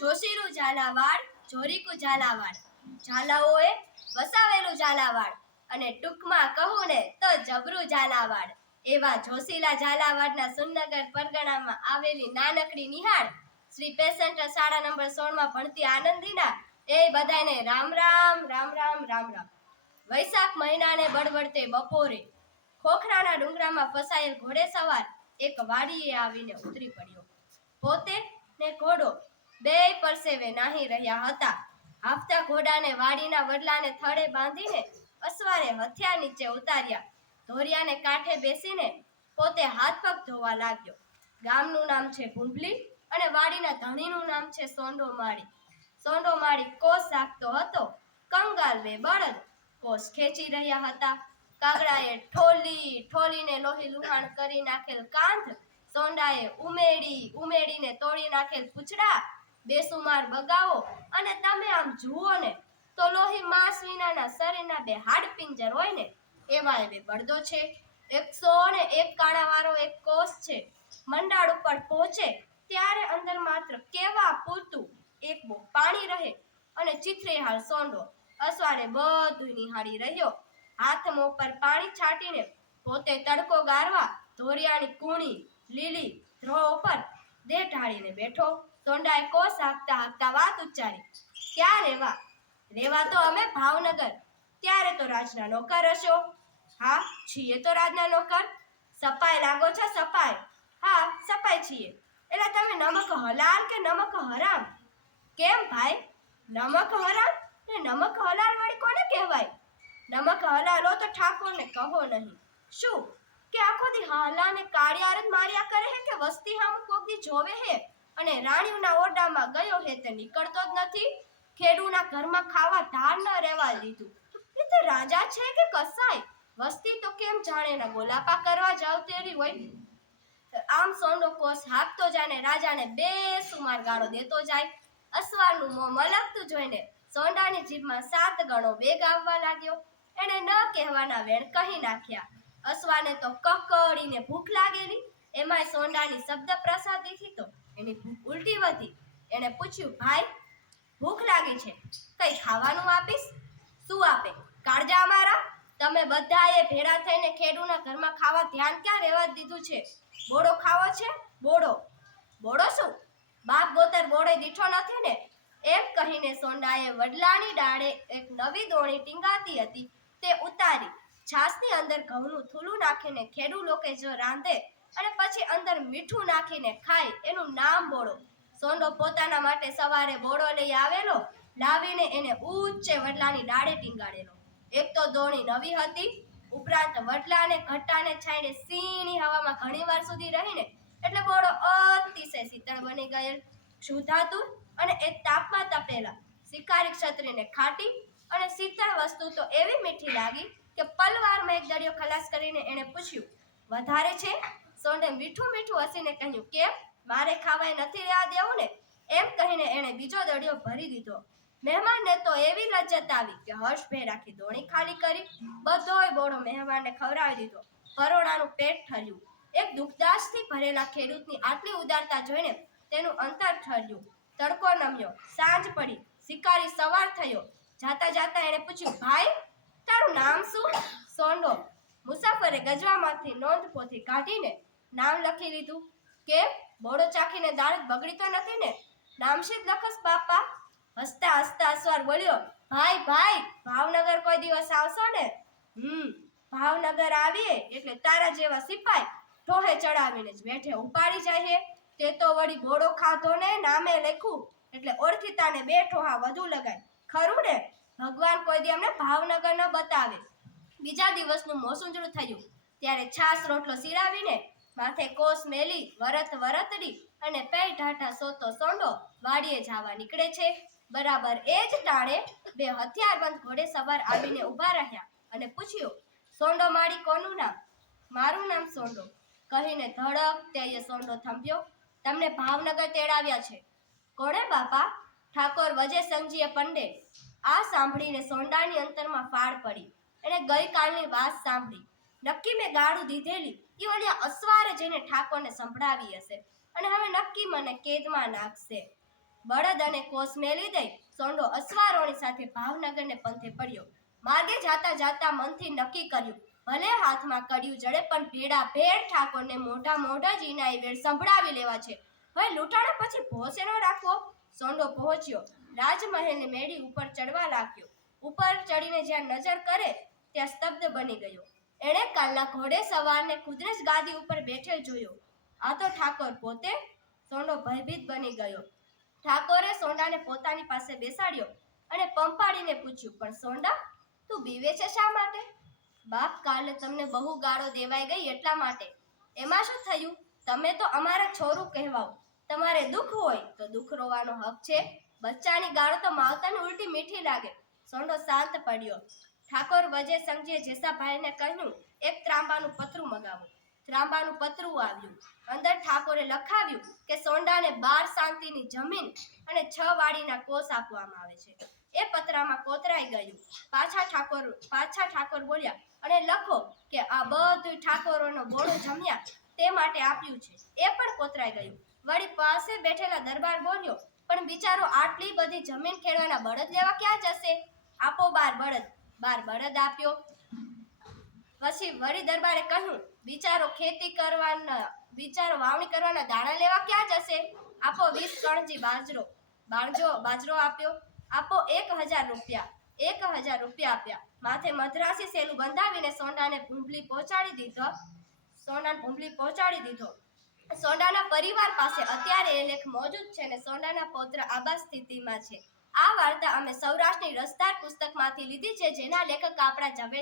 જોશીનું ઝાલાવાડ, જોરીકું ઝાલાવાડ, ઝાલાઓએ વસાવેલું ઝાલાવાડ, અને ટૂંકમાં કહું ને તો જબરું ઝાલાવાડ. એવા જોશીલા ઝાલાવાડના સુરનગર પરગણામાં આવેલી નાનકડી નિહાળ શ્રી પેસેન્ટર શાળા નંબર 16 માં ભણતી આનંદીના એ બધાને રામ રામ રામ રામ રામ રામ. વૈશાખ મહિનાને બળબડતે બપોરે ખોખરાના ડુંગરામાં ફસાયેલ ઘોડે સવાર એક વાડીએ આવીને ઉતરી પડ્યો. પોતે ને ઘોડો બેય પરસેવે નાહી રહ્યા હતા. હાફતા ઘોડાને વાડીના વડલાને થડે બાંધીને અસવારે હથિયા નીચે ઉતાર્યા. ધોરિયાને કાંઠે બેસીને પોતે હાથ પગ ધોવા લાગ્યો. ગામનું નામ છે ભૂંભલી અને વાડીના ધણીનું નામ છે સોંડો માળી. સોંડો માળી કોસ હાંકતો હતો. કંગાલ બે બળદ કોસ ખેંચી રહ્યા હતા. કાગડાએ ઠોલીને લોહી લુહાણ કરી નાખેલ કાંધ, સોંડાએ ઉમેડીને તોડી નાખેલ પૂંછડા, બેસુમાર બગાવો, અને તમે આમ જુઓ ને તો લોહી માંસ વિનાના શરીરના બે હાડપિંજર હોય ને એવા બે બળદો છે. 101 કાણાવાળો એક કોસ છે. મંડાળ ઉપર પહોંચે ત્યારે અંદર માત્ર કેવા પૂરતું એક બોક પાણી રહે અને ચીથરેહાલ સોંડો અસવારે બધું નિહાળી રહ્યો. હાથમો પર પાણી છાંટીને પોતે તડકો ગારવા ધોરિયાની કૂણી લીલી ધ્રો ઉપર દેહ ઢાળીને બેઠો. સોંડાએ કોસ હાંકતા વાત ઉચ્ચારી, ક્યાં રેવા તો અમે ભાવનગર. ત્યારે તો રાજના નોકર હશો? હા, છીએ તો રાજના નોકર. સપાય લાગો છો? સપાય. હા, સપાય છીએ. એટલે તમે નમક હલાલ કે નમક હરામ? કેમ ભાઈ, નમક હરામ ને નમક હલાલ વળી કોને કહેવાય? નમક હલાલો તો ઠાકોરને કહો નહીં. શું કે આખો દી હાલાને કાળિયાર જ માર્યા કરે હે કે વસ્તી હામું કોક દી જોવે હે અને રાણીઓના ઓરડામાં ગયો હે તે નીકળતો જ નથી? ખેડૂના ઘરમાં ખાવા ધાર ન રહેવા દીધું. એ તો રાજા છે કે કસાય? વસ્તી તો કેમ જાણે ના ગોલાપા કરવા જાવ તેરી હોય. આમ સોંડો કોસ હાંકતો જાય ને રાજાને બેસુમાર ગાળો દેતો જાય. અસવારનું મોં મલકતું જોઈને સોંડાની જીભમાં 7 ગણો વેગ આવવા લાગ્યો. એણે ન કહેવાના વેણ કહી નાખ્યા. અસવારને તો કકડીને ભૂખ લાગેલી, એમાંય સોંડાની શબ્દ પ્રસાદીથી તો એની ભૂખ ઉલટી વધી. એણે પૂછ્યું, ભાઈ ભૂખ લાગી છે, કઈ ખાવાનું આપીશ? શું આપે? કાળજા અમારા. તમે બધાએ ભેળા થઈને ખેડૂના ઘરમાં ખાવા ધ્યાન ક્યાં રહેવા દીધું છે? બોડો ખાવો છે? બોડો શું? બાપ ગોતર બોડે દીઠો નથી ને? એમ કહીને સોંડાએ વડલાની ડાળે એક નવી દોણી ટીંગાતી હતી તે ઉતારી. છાસની અંદર ઘઉંનું થૂલું નાખીને ખેડૂ લોકો જો રાંધે અને પછી અંદર મીઠું નાખીને ખાય એનું નામ બોડો. સોંડો પોતાના માટે સવારે બોડો લઈ આવેલો, લાવીને એને ઊંચે વડલાની ડાળે ટીંગાડેલો. એક તો દોણી નવી હતી, ઉપરાંત વડલાને ઘટ્ટાને છાંયડે સીણી હવામાં ઘણીવાર સુધી રહીને એટલે બોડો અતિશય શીતળ બની ગયેલ. શુદ્ધાતુર અને એ તાપમાં તપેલા શિકારી ક્ષત્રિયને ખાટી અને શીતળ વસ્તુ તો એવી મીઠી લાગી કે પલવારમાં એક દળિયો ખલાસ કરીને એણે પૂછ્યું, વધારે છે? સોંડે મીઠું હસીને કહ્યું, કેમ, મારે ખાવાય નથી રહેવા દેવું ને? એમ કહીને એણે બીજો દળિયો ભરી દીધો. મહેમાનને તો એવી લજ્જત આવી કે હર્ષભેર આખી દોણી ખાલી કરી. બધોય બોડો મહેમાનને ખવડાવી દીધો. પરોણાનું પેટ ઠર્યું. એક દુઃખદાસથી ભરેલા ખેડૂતની આટલી ઉદારતા જોઈને તેનું અંતર ઠર્યું. તડકો નમ્યો, સાંજ પડી, શિકારી સવાર થયો. જાતા એણે પૂછ્યું, ભાઈ તારું નામ શું? સોંડો મુસાફરે ગજવામાંથી નોંધપોથી કાઢીને નામ લખી લીધું. કેમ, બોડો ચાખીને દાળ બગડી તો નથી ને? નામશી જ લખસ બાપા. હસતા અસવાર બોલ્યો, ભાઈ ભાવનગર કોઈ દિવસ આવશો ને? ભાવનગર આવીએ એટલે તારા જેવા સિપાઈ ઠોહે ચડાવીને જ બેઠે ઉપાડી જાય. તે તો વળી બોડો ખાધો ને નામે લખ્યું એટલે ઓળખીતાને 2 ઠોહા વધુ લગાય. ખરું ને? ભગવાન કોઈ દી અમને ભાવનગર ન બતાવે. બીજા દિવસનું મોસુંજળું થયું ત્યારે છાસ રોટલો સીરાવીને માથે કોસ મેલી વરતડી અને પૈ ઢાઢા સોતો સોંડો વાડીએ જવા નીકળે છે. બરાબર એ જ ટાણે 2 હથિયારબંધ ઘોડે સવાર આવીને ઊભા રહ્યા અને પૂછ્યું, સોંડો માળી કોનું નામ? મારું નામ સોંડો કહીને ધડક તે સોંડો થંભ્યો. તમને ભાવનગર તેડાવ્યા છે. કોણે બાપા? ઠાકોર વજયસંગજીએ પંડે. આ સાંભળીને સોંડાની અંતરમાં ફાળ પડી. એણે ગઈકાલની વાત સાંભળી. નક્કી મેં ગાળું દીધેલી એ ઓલિયા અસવારે જઈને ઠાકોરને સંભળાવી હશે અને હવે નક્કી મને કેદમાં નાખશે. બળદ અને કોસ મેલી દઈ સોંડો અસવારોની સાથે ભાવનગરને પંથે પડ્યો. માર્ગે જાતા જાતા મનથી નક્કી કર્યું, ભલે હાથમાં કડિયું જડે પણ ભેડા ભેડ ઠાકોરને મોઢા મોઢા જ ઈનાય વેળ સંભળાવી લેવા છે. હવે લૂંટાણા પછી ભોસે ન રાખવો. સોંડો પહોંચ્યો, રાજમહેલની મેડી ઉપર ચડવા લાગ્યો. ઉપર ચડીને જ્યાં નજર કરે ત્યાં સ્તબ્ધ બની ગયો. એણે કાલના ઘોડે સવારને કુદરત ગાદી ઉપર બેઠેલ જોયો. આ તો ઠાકોર પોતે! સોંડો ભયભીત બની ગયો. ઠાકોરે સોંડાને પોતાની પાસે બેસાડ્યો અને પંપાડીને પૂછ્યું, પણ સોંડા, તું બીવે છે શા માટે? બાપ, કાલે તમને બહુ ગાળો દેવાઈ ગઈ એટલા માટે. એમાં શું થયું? તમે તો અમારા છોરું કહેવાઓ. તમારે દુઃખ હોય તો દુઃખ રોવાનો હક છે. બચ્ચાની ગાળો તો માવતરને ઉલટી મીઠી લાગે. સોંડો શાંત પડ્યો. ઠાકોર વજે સમજે જેસાભાઈને કહ્યું, એક ત્રાંબાનું પતરું મગાવો. ત્રાંબાનું પતરું આવ્યું. અંદર ઠાકોરે લખાવ્યું કે સોંડાને 12 શાંતિની જમીન અને 6 વાડીના કોષ આપવામાં આવે છે. એ પતરામાં કોતરાઈ ગયું. પાછા ઠાકોર બોલ્યા, અને લખો કે આ બધું ઠાકોરોનો બોળો જમ્યા તે માટે આપ્યું છે. એ પણ કોતરાઈ ગયું. વળી પાસે બેઠેલા દરબાર બોલ્યો, પણ બિચારો આટલી બધી જમીન ખેડવાના બળદ લેવા ક્યાં જશે? આપો 12 બળદ. 12 બળદ આપ્યો. પછી વળી દરબારે કહ્યું, બિચારો વાવણી કરવાના દાણા લેવા ક્યાં જશે? આપો 20 કણજી બાજરો આપ્યો. આપો 1000 રૂપિયા. 1000 રૂપિયા આપ્યા. માથે મદ્રાસી સેલું બંધાવીને સોંડાને ભૂંભલી પહોંચાડી દીધો. સોંડાના પરિવાર પાસે અત્યારે એ લેખ મોજૂદ છે અને સોંડાના પૌત્ર આબા સ્થિતિમાં છે. આ વાર્તા અમે સૌરાષ્ટ્રની રસધાર પુસ્તકમાંથી લીધી છે, જેના લેખક આપણા ઝવેરચંદ